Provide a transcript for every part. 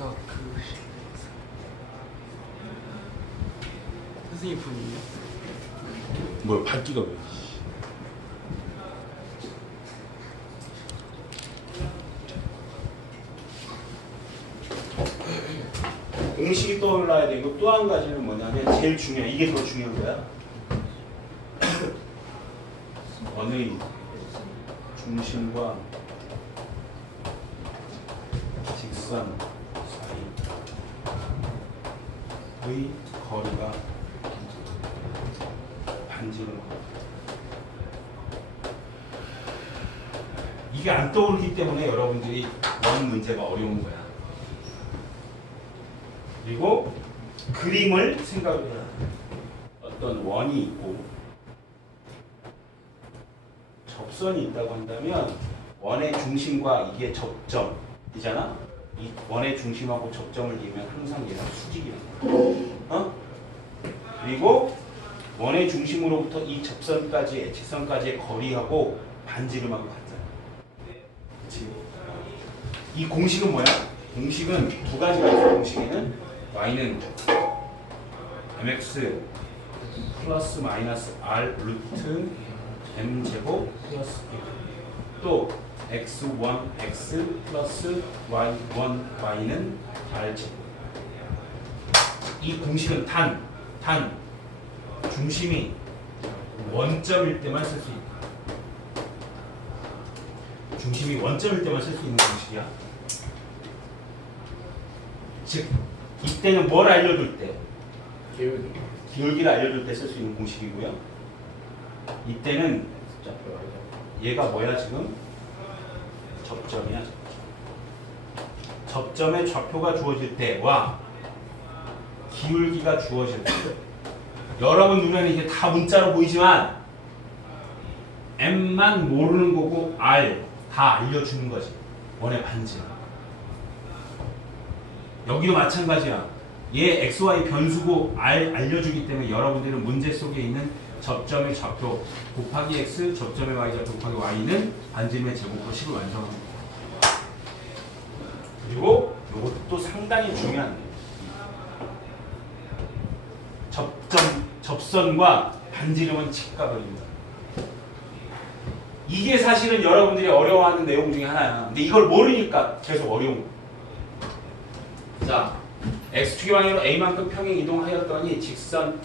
야 그 선생님 분이에요? 뭘 밝기가 왜? 공식이 떠올라야 되고 또 한 가지는 뭐냐면 제일 중요한 이게 더 중요한 거야. 원의 중심과 직선 사이의 거리가 반지름 이게 안 떠오르기 때문에 여러분들이 원 문제가 어려운 거야. 그리고 그림을 생각을 해야 돼. 어떤 원이 있고 접선이 있다고 한다면 원의 중심과 이게 접점이잖아. 이 원의 중심하고 접점을 이으면 항상 얘가 수직이야. 어? 그리고 원의 중심으로부터 이 접선까지의 직선까지의 거리하고 반지름하고 같잖아. 이 공식은 뭐야? 공식은 두 가지가 있어. 공식에는 y는 mx 플러스 마이너스 r 루트 m 제곱 플러스 1. 또 x1 x 플러스 y1 y는 제곱. 이 공식은 단, 단 중심이 원점일 때만 쓸 수 있다. 중심이 원점일 때만 쓸 수 있는 공식이야. 즉 이때는 뭘 알려줄 때? 기울기 기울기를 알려줄 때 쓸 수 있는 공식이고요. 이때는? 얘가 뭐야 지금? 접점이야. 접점의 좌표가 주어질 때와 기울기가 주어질 때. 여러분 눈에는 이게 다 문자로 보이지만 m만 모르는 거고 r 다 알려주는 거지. 원의 반지. 여기도 마찬가지야. 얘 xy 변수고 r 알려주기 때문에 여러분들은 문제 속에 있는 접점의 좌표 곱하기 x 접점의 y 좌표 곱하기 y는 반지름의 제곱으로 식을 완성합니다. 그리고 이것도 상당히 중요한 접점 접선과 반지름은 직각거리입니다. 이게 사실은 여러분들이 어려워하는 내용 중에 하나야. 근데 이걸 모르니까 계속 어려운 거야. 자, x축의 방향으로 a만큼 평행 이동하였더니 직선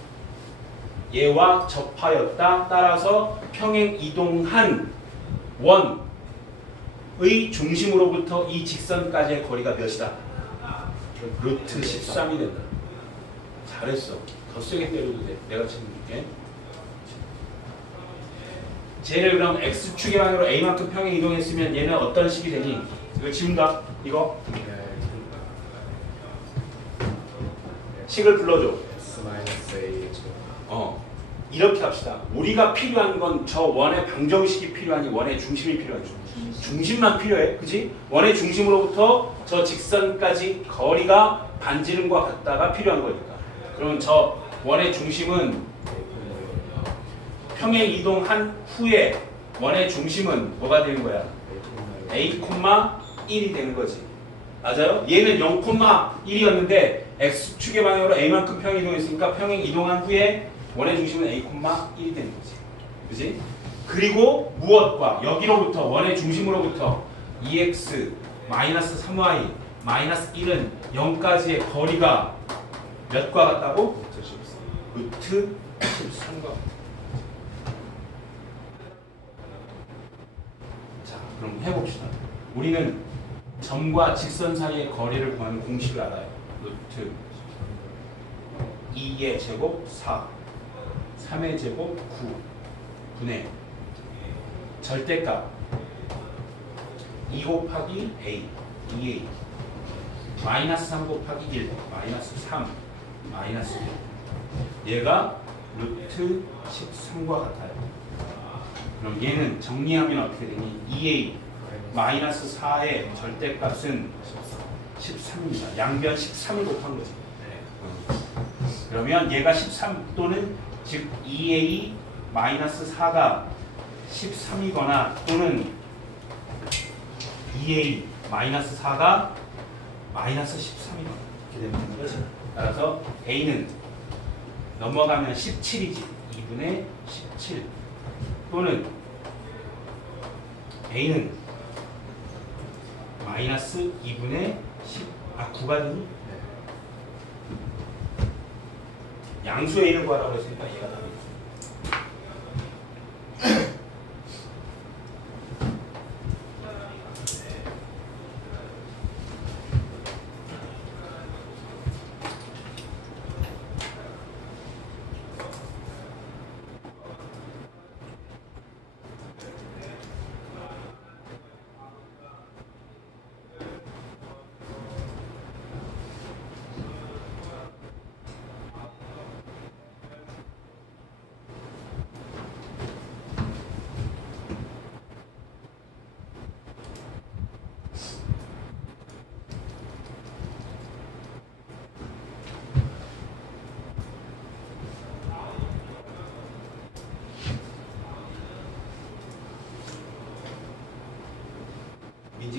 얘와 접하였다. 따라서 평행 이동한 원의 중심으로부터 이 직선까지의 거리가 몇이다? 루트 13이 된다. 잘했어. 더 세게 때려도 돼. 내가 책임질게. 쟤를 그럼 x축의 방향으로 a만큼 평행 이동했으면 얘는 어떤 식이 되니? 이거 지운다. 이거 식을 불러줘. S 마이너스 A 제곱 어 이렇게 합시다. 우리가 필요한 건 저 원의 방정식이 필요하니 원의 중심이 필요하죠. 중심만 필요해, 그지? 원의 중심으로부터 저 직선까지 거리가 반지름과 같다가 필요한 거니까. 그러면 저 원의 중심은 평행 이동한 후에 원의 중심은 뭐가 되는 거야? a, 1이 되는 거지. 맞아요? 얘는 0,1이었는데 x축의 방향으로 a만큼 평행 이동했으니까 평행 이동한 후에 원의 중심은 a, 1이 되는 거지. 그지? 그리고 무엇과 여기로부터 원의 중심으로부터 2x 마이너스 3y 마이너스 1은 0까지의 거리가 몇과 같다고? 루트 13과 자 그럼 해봅시다. 우리는 점과 직선 사이의 거리를 구하는 공식을 알아요. 루트 2의 제곱 4 3의 제곱 9 분의 절대값 2 곱하기 a 2a 마이너스 3 곱하기 1 마이너스 3 마이너스 1 얘가 루트 13과 같아요. 그럼 얘는 정리하면 어떻게 되니? 2a 마이너스 4의 절대값은 13입니다. 양변 13을 곱한 거지. 그러면 얘가 13 또는 즉 2a 마이너스 4가 13이거나 또는 2a 마이너스 4가 마이너스 13이 이렇게 되는 거지. 따라서 A는 넘어가면 17이지. 2분의 17 또는 A는 마이너스 2분의 10, 아 9가 되니? 양수 A를 구하라고 했으니까 얘가 답이 있어.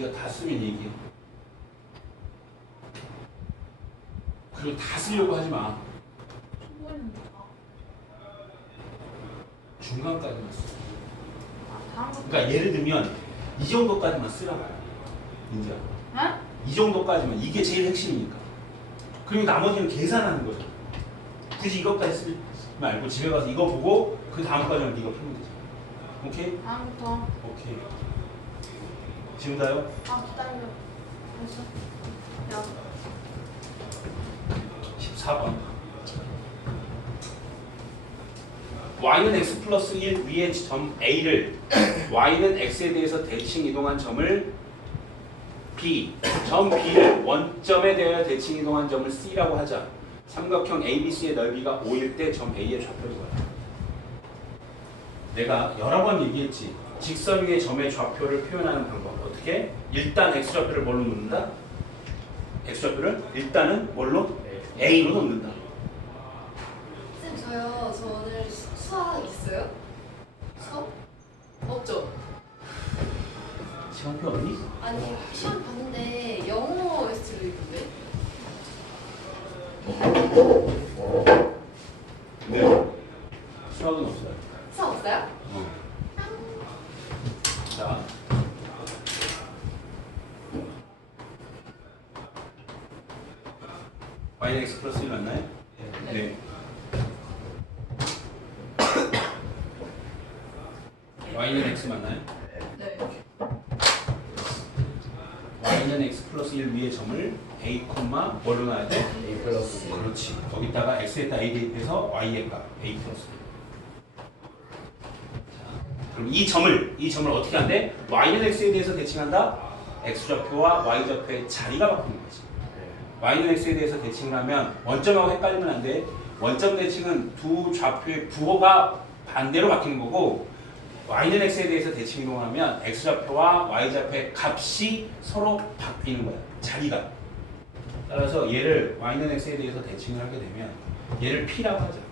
민지가 다 쓰면 얘기해. 그리고 다 쓰려고 하지 마. 중간까지만 써. 그러니까 예를 들면 이 정도까지만 쓰라고. 민지야. 어? 이 정도까지만 이게 제일 핵심이니까. 그리고 나머지는 계산하는 거죠. 굳이 이것까지 쓰지 말고 집에 가서 이거 보고 그 다음까지는 네가 풀면 되잖아. 오케이? 다음부터 오케이. 지금 다요? 아 기다려 벌써 야 14번. y는 x 플러스 1 위의 점 A를 y는 x에 대해서 대칭 이동한 점을 B, 점 B를 원점에 대하여 대칭 이동한 점을 C라고 하자. 삼각형 ABC의 넓이가 5일 때 점 A의 구하라. 내가 여러 번 얘기했지. 직선 위의 점의 좌표를 표현하는 방법. 어떻게? 일단 x좌표를 뭘로 놓는다? x좌표를 일단은 뭘로? A로 놓는다. 쌤 저요 저 오늘 수- 수학 있어요? 수업? 없죠? 시간표 없니? 아니 시험 봤는데 영어 S로 있던데 네. 수학은 없어요. 수학 없어요? 어. 자. y는 x 플러스 1 맞나요? 네. y는 x 맞나요? 네 y는 x 플러스 1 위의 점을 a, 뭘로 놔야 돼? A 플러스 B. 그렇지. 거기다가 x에다 a 대입해서 y의 값 a 플러스. 자, 그럼 이 점을 이 점을 어떻게 한대? y는 x에 대해서 대칭한다. x 좌표와 y 좌표의 자리가 바뀌는 거지. y는 x에 대해서 대칭을 하면 원점하고 헷갈리면 안 돼. 원점 대칭은 두 좌표의 부호가 반대로 바뀌는 거고 y는 x에 대해서 대칭 이동하면 x 좌표와 y 좌표의 값이 서로 바뀌는 거야. 자리가. 따라서 얘를 y는 x에 대해서 대칭을 하게 되면 얘를 p라고 하자.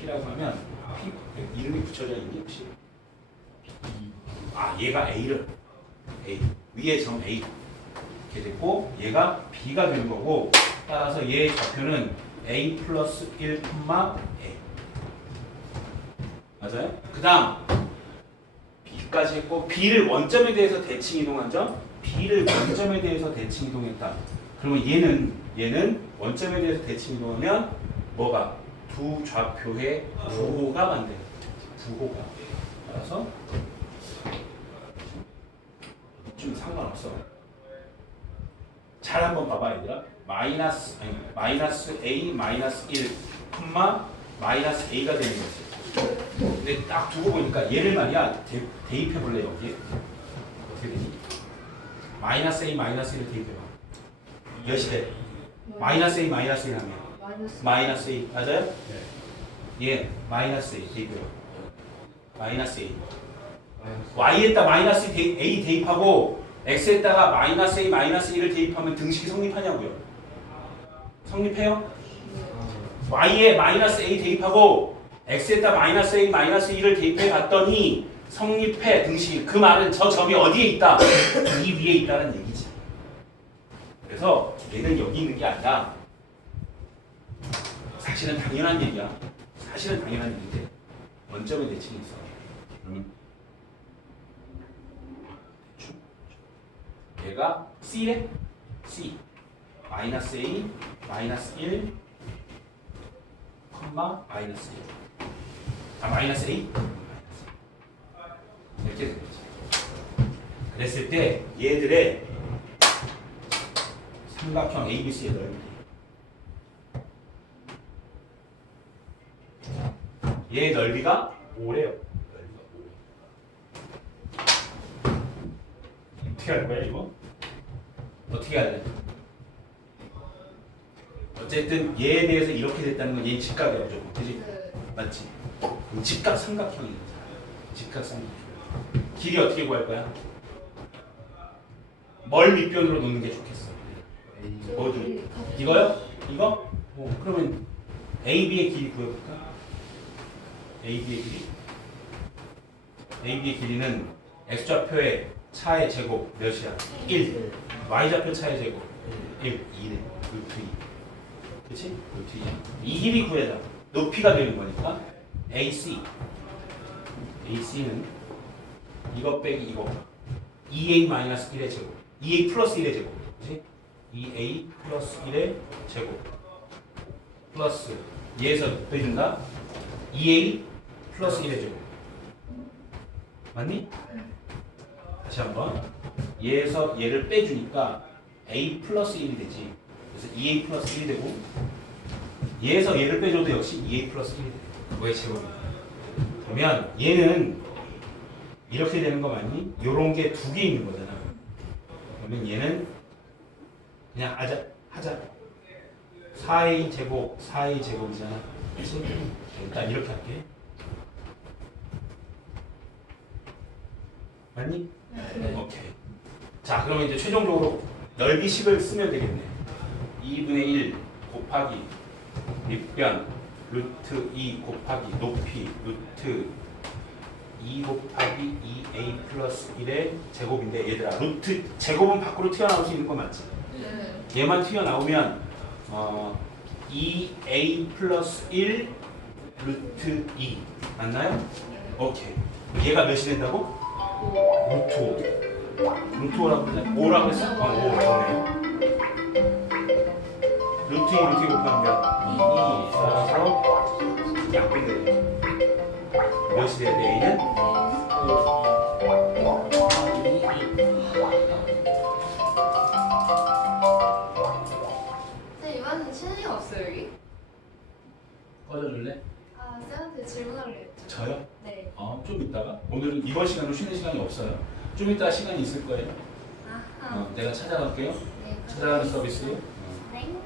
P라고 하면 p 이름이 붙여져 있니 혹시? 아 얘가 a를 a 위에 점 a 이렇게 됐고 얘가 b가 되는 거고 따라서 얘의 좌표는 a 플러스 1, a 맞아요? 그 다음 b까지 했고 b를 원점에 대해서 대칭 이동한 점 b를 원점에 대해서 대칭 이동했다. 그러면 얘는 얘는 원점에 대해서 대칭 이동하면 뭐가 두 좌표의 부호가 만돼요. 부호가. 따라서 좀 상관없어. 잘 한번 봐봐 얘들아. 마이너스 아니 마이너스 a 마이너스 1 콤마 마이너스 a가 되는 거지. 근데 딱 두고 보니까 얘를 말이야 대, 대입해 볼래 여기에 어떻게 되니? 마이너스 a 마이너스 1을 대입해 봐. 몇이 돼? 마이너스 a 마이너스 1 하면 마이너스 마이너스 a 맞아요? 예 마이너스 a 대입해봐. 마이너스 a y에다 마이너스 대- a 대입하고 x에다가 마이너스 a 마이너스 1을 대입하면 등식이 성립하냐고요? 성립해요? y에 마이너스 a 대입하고 x에다 마이너스 a 마이너스 1을 대입해 봤더니 성립해 등식이 그 말은 저 점이 어디에 있다? 이 위에 있다는 얘기지 그래서 얘는 여기 있는 게 아니라 사실은 당연한 얘기야. 사실은 당연한 얘기인데 원점의 대칭이 있어. 그러면 대충 얘가 C래? C 마이너스 A 마이너스 1 컴마 마이너스 1. 아 마이너스 A 이렇게 되겠지. 그랬을 때 얘들의 삼각형 ABC의 넓이 얘 넓이가 5래요. 넓이가 5. 어떻게 할 거야 이거? 어떻게 해야 돼? 어쨌든 얘에 대해서 이렇게 됐다는 건얘 무조건 그지? 그 맞지? 직각 삼각형이잖아 직각 삼각형 길이 어떻게 구할 거야? 뭘 밑변으로 놓는 게 좋겠어 뭐죠? 이거요? 이거? 어, 그러면 AB의 길이 구해볼까? AB의 길이? AB의 길이는 X좌표의 차의 제곱 몇이야? 1 Y좌표 차의 제곱 1 2네. 루트 2 그치? 루트 2야 이 길이 구해자 높이가 되는 거니까 AC AC는 이거 빼기 이거. 2A-1의 제곱. 2A 플러스 1의 제곱. 그치? 2A 플러스 1의 제곱. 플러스. 얘에서 빼준다? 2A 플러스 1의 제곱. 맞니? 다시 한번. 얘에서 얘를 빼주니까 A 플러스 1이 되지. 그래서 2A 플러스 1이 되고 얘에서 얘를 빼줘도 역시 2A 플러스 1이 돼. 그거의 제곱이야. 그러면 얘는 이렇게 되는 거 맞니? 요런 게 두 개 있는 거잖아. 그러면 얘는 그냥 하자 하자. 4A 제곱 4A 제곱이잖아. 그치? 일단 이렇게 할게 맞니? 오케이 자 그러면 이제 최종적으로 넓이 식을 쓰면 되겠네 2분의 1 곱하기 밑변 루트 2 곱하기 높이 루트 2 곱하기 2a 플러스 1의 제곱인데 얘들아 루트 제곱은 밖으로 튀어나올 수 있는 거 맞지? 네. 얘만 튀어나오면 어, 2a 플러스 1 루트 2 맞나요? 오케이 얘가 몇이 된다고? 루트 5 루트 5라고 그랬나? 5라고 했어? 어 5, 좋네 루트 2 루트 2 곱하면 몇? 2, 4, 4 약분되네 몇이 돼야 돼? A는? 없어요 여기? 꺼져줄래? 아 쌤한테 질문할래요 저요? 네. 어, 좀 이따가? 오늘은 이번 시간은 쉬는 시간이 없어요. 좀 이따 시간이 있을 거예요. 아하. 어, 내가 찾아갈게요. 네 찾아가는 서비스. 네. 이-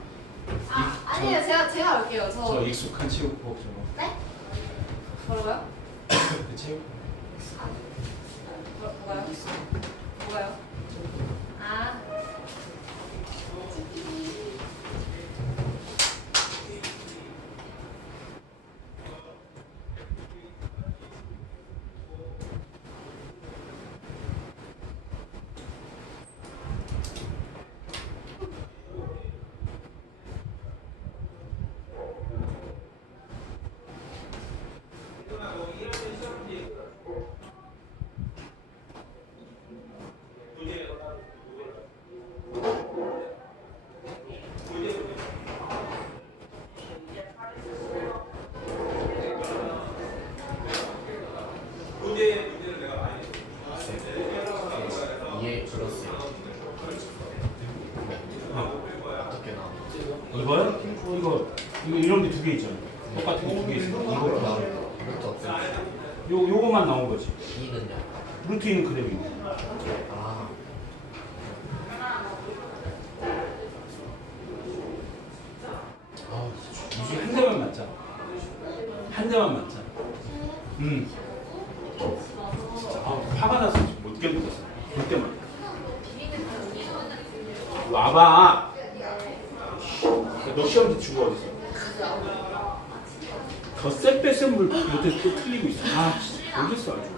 아 저- 아니에요. 제가 제가 할게요. 저, 저 익숙한 체육복 저거. 네? 뭐라고요? 그 체육? 아 뭐, 뭐가요? 뭐가요? 아 EA 플러스 어. 어떻게 나와? 이거요? 이거 이거 이런 게 두 개 있잖아 똑같은 게 두 개 있어 이거 이거 나와 이것도 어때? 요 요거만 나온 거지 2는요? 루트 있는 있네. 아. 아, 한 대만 맞자. 한 대만 맞자. 음. 진짜 아, 화가 나서 못 견디겠어. 볼 때만 와봐. 너 시험 지치고 어딨어? 더쎄 뺏은 물 못해 또 틀리고 있어. 아 진짜 모르겠어 아주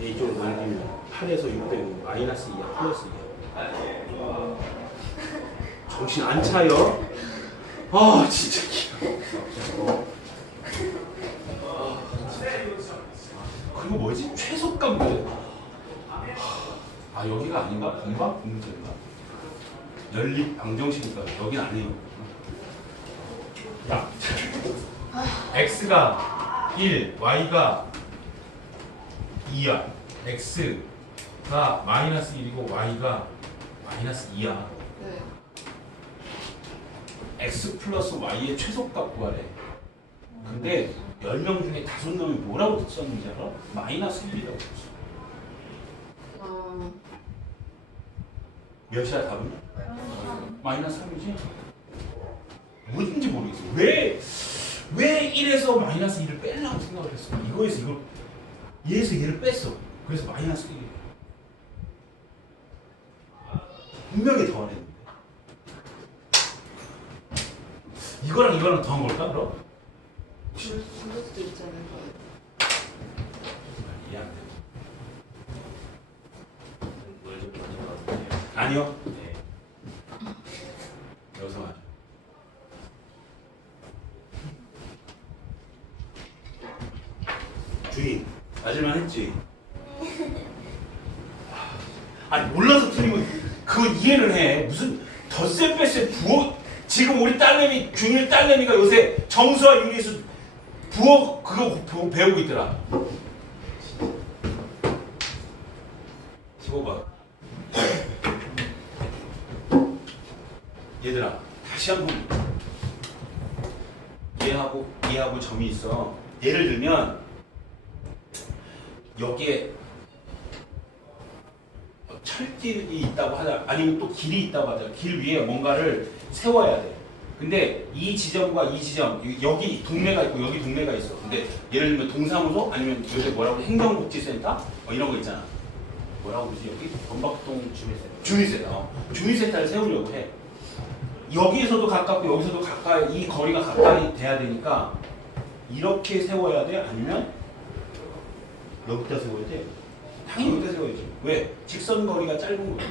얘 이쪽으로 넘기면 8에서 6 빼고 마이너스 2야 플러스 2야. 정신 안 차요? 아 진짜 귀여워. 그리고 뭐지? 최소값. 아 여기가 아닌가? 공방 문제인가? 연립 방정식이니까 여긴 아니에요. 야, x가 1, y가 2야. x가 마이너스 1이고 y가 마이너스 2야. 네. x 플러스 y의 최소값 구하래. 근데 10명 중에 5놈이 뭐라고 썼는지 알아? 마이너스 1이라고 썼어. 어, 몇이야 답은? 마이너스 3이지? 뭔지 모르겠어. 왜, 왜 1에서 마이너스 1을 빼려고 생각을 했어? 이거에서 이걸, 얘에서 얘를 뺐어. 그래서 마이너스 1이야. 분명히 더하랬는데. 이거랑 이거랑 더한 걸까, 그럼? 줄, 줄 수도 있잖아요. 이해 안 돼. 아니요. 네. 여기서 맞아. 주인, 맞을만 했지? 아니, 몰라서 틀리면 그거 이해를 해. 무슨 덧셈 뺄셈 부호, 지금 우리 딸내미가 요새 정수와 유리수 부호 그거 부- 배우고 있더라. 15번. 얘들아 다시 한번 얘하고 얘하고 점이 있어 예를 들면 여기에 철길이 있다고 하자 아니면 또 길이 있다고 하자 길 위에 뭔가를 세워야 돼 근데 이 지점과 이 지점 여기 동네가 있고 여기 동네가 있어. 근데 예를 들면 동사무소 아니면 요새 뭐라고 해? 행정복지센터? 뭐 이런 거 있잖아. 뭐라고 그러지? 여기? 범박동 주민센터. 주민센터. 어. 주민센터를 세우려고 해. 여기에서도 가깝고 여기서도 가까이 이 거리가 가까이 돼야 되니까 이렇게 세워야 돼? 아니면 여기다 세워야 돼? 당연히 여기다 세워야지. 왜? 직선 거리가 짧은 거야.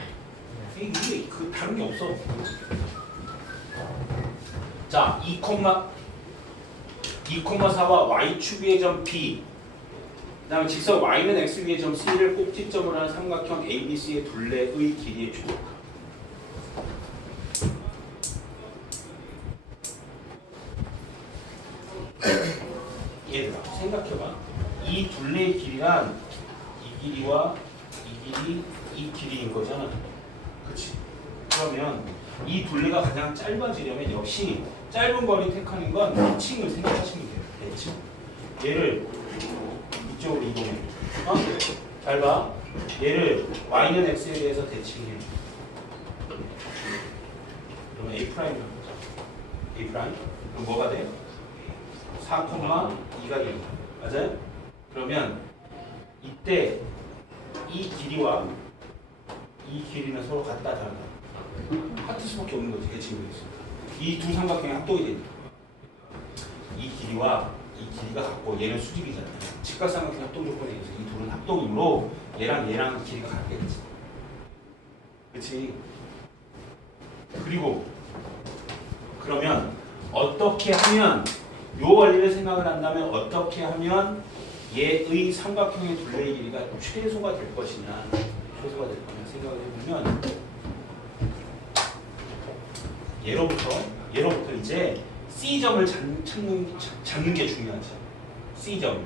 이게 그 다른 게 없어 자 2, 2,4와 y축 위의 점 B 그다음에 직선 y는 x 위의 점 C를 꼭지점으로 하는 삼각형 ABC의 둘레의 길이의 주로 얘들아 생각해봐. 이 둘레의 길이란 이 길이와 이 길이 이 길이인 거잖아. 그치? 그러면 이 둘레가 가장 짧아지려면 역시 짧은 거리 택하는 건 대칭을 생각하시면 돼요 대칭 얘를 이쪽으로 이동해 어? 잘 봐 얘를 y는 x에 대해서 대칭해 그러면 a 프라임을 보자 a 프라임 그럼 뭐가 돼? 4,2가 됩니다. 맞아요? 그러면 이때 이 길이와 이 길이는 서로 같다 다르다. 같을 수밖에 없는 거지 대칭으로 있습니다. 이 두 삼각형이 합동이 됩니다. 이 길이와 이 길이가 같고 얘는 수직이잖아요. 직각삼각형 합동 조건에 의해서 이 둘은 합동이므로 얘랑 얘랑 길이가 같겠지. 그렇지? 그리고 그러면 어떻게 하면 요 원리를 생각을 한다면 어떻게 하면 얘의 삼각형의 둘레의 길이가 최소가 될 것이냐 최소가 될 거냐 생각을 해보면 예로부터 예로부터 이제 C점을 찾는, 찾는, 게 중요하죠 C점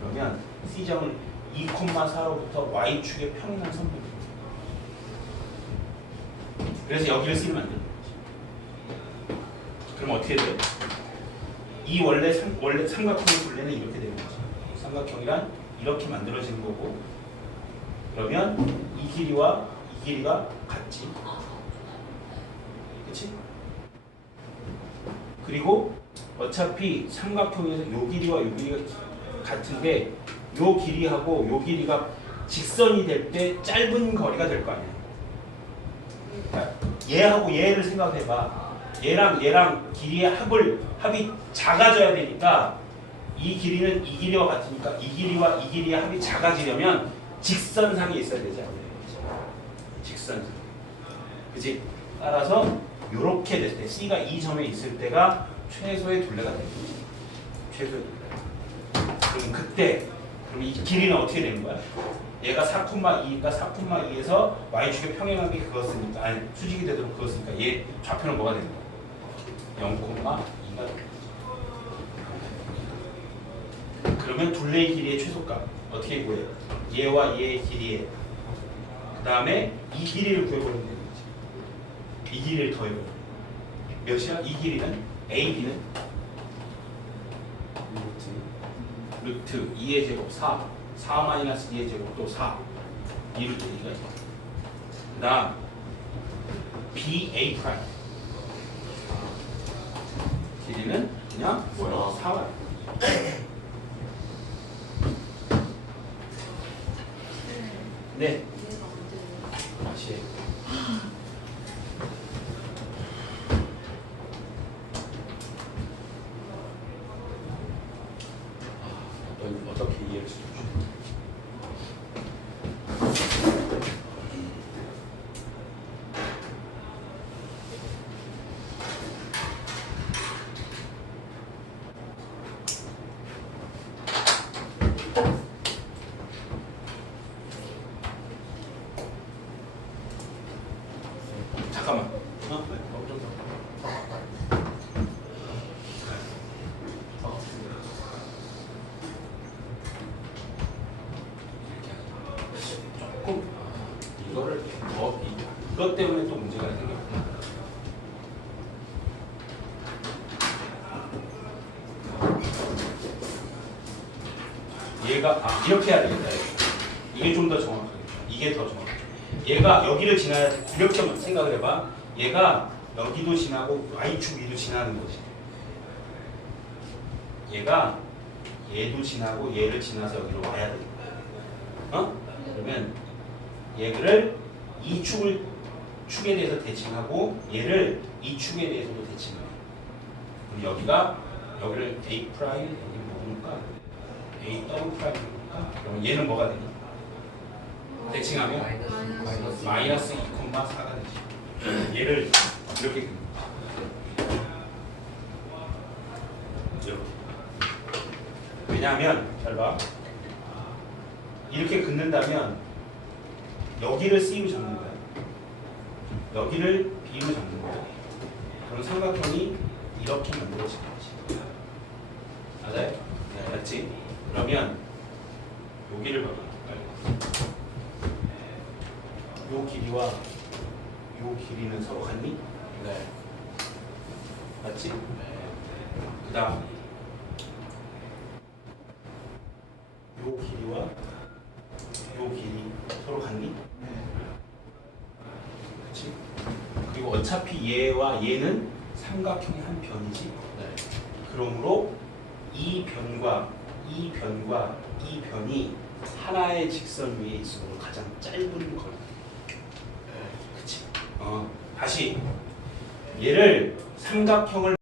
그러면 C점을 2,4로부터 Y축의 평행한 선분 그래서 여기를 C를 만드는 거지 그럼 어떻게 돼요? 이 원래 삼, 원래 삼각형의 둘레는 이렇게 되는 거죠. 삼각형이란 이렇게 만들어지는 거고 그러면 이 길이와 이 길이가 같지. 그렇지? 그리고 어차피 삼각형에서 요 길이와 요 길이가 같은데 요 길이하고 요 길이가 직선이 될 때 짧은 거리가 될 거 아니야. 그러니까 얘하고 얘를 생각해 봐. 얘랑 얘랑 길이의 합을 합이 작아져야 되니까 이 길이는 이 길이와 같으니까 이 길이와 이 길이의 합이 작아지려면 직선상에 있어야 되지 않나요? 직선상. 그지? 따라서 이렇게 됐을 때 C가 이 점에 있을 때가 최소의 둘레가 되는 거지. 최소의 둘레. 그럼 그때 그럼 이 길이는 어떻게 되는 거야? 얘가 4,2니까 4,2에서 y축의 평행하게 그었으니까 아니 수직이 되도록 그었으니까 얘 좌표는 뭐가 되는 거야? 0,2가 되는. 그러면 둘레의 길이의 최소값 어떻게 구해요? 얘와 얘의 길이의 그 다음에 이 길이를 되는 거지. 이 길이를 더해버려. 몇이야? 이 길이는 AB는? 루트. 2의 제곱 4 4 마이너스 2의 제곱 또 4 2루트 2가 그 다음 BA 프라임 길이는 그냥 뭐야? 4와 네 이렇게 해야 되겠다. 이게 좀 더 정확하겠다. 이게 더 정확해. 얘가 여기를 지나 이렇게 생각을 해봐. 얘가 여기도 지나고 y축 위도 지나는 거지. 얘가 얘도 지나고 얘를 지나서 여기로 와야 돼. 어? 그러면 얘를 이 축을 축에 대해서 대칭하고 얘를 이 축에 대해서도 대칭해. 그럼 여기가 여기를 a 프라임 여기 뭐니까 a 더블 프라임이니까 그럼 얘는 뭐가 되니? 대칭하면 마이너스 마이너스 2,4가 되지. 얘를 이렇게 이렇게. 왜냐하면 잘 봐. 이렇게 긋는다면 여기를 C로 잡는 거야. 여기를 B로 잡는 거야. 그럼 삼각형이 이렇게 만들어지는 거지. 맞아요? 네, 맞지? 그러면 여기를 봐봐. 요 길이와 요 길이는 서로 같니? 네. 맞지? 그 다음 요 길이와 요 길이 서로 같니? 그치? 그리고 어차피 얘와 얘는 삼각형의 한 변이지 네. 그러므로 이 변과 이 변과 이 변이 하나의 직선 위에 있으므로 가장 짧은 거리 그치? 어, 다시 얘를 삼각형을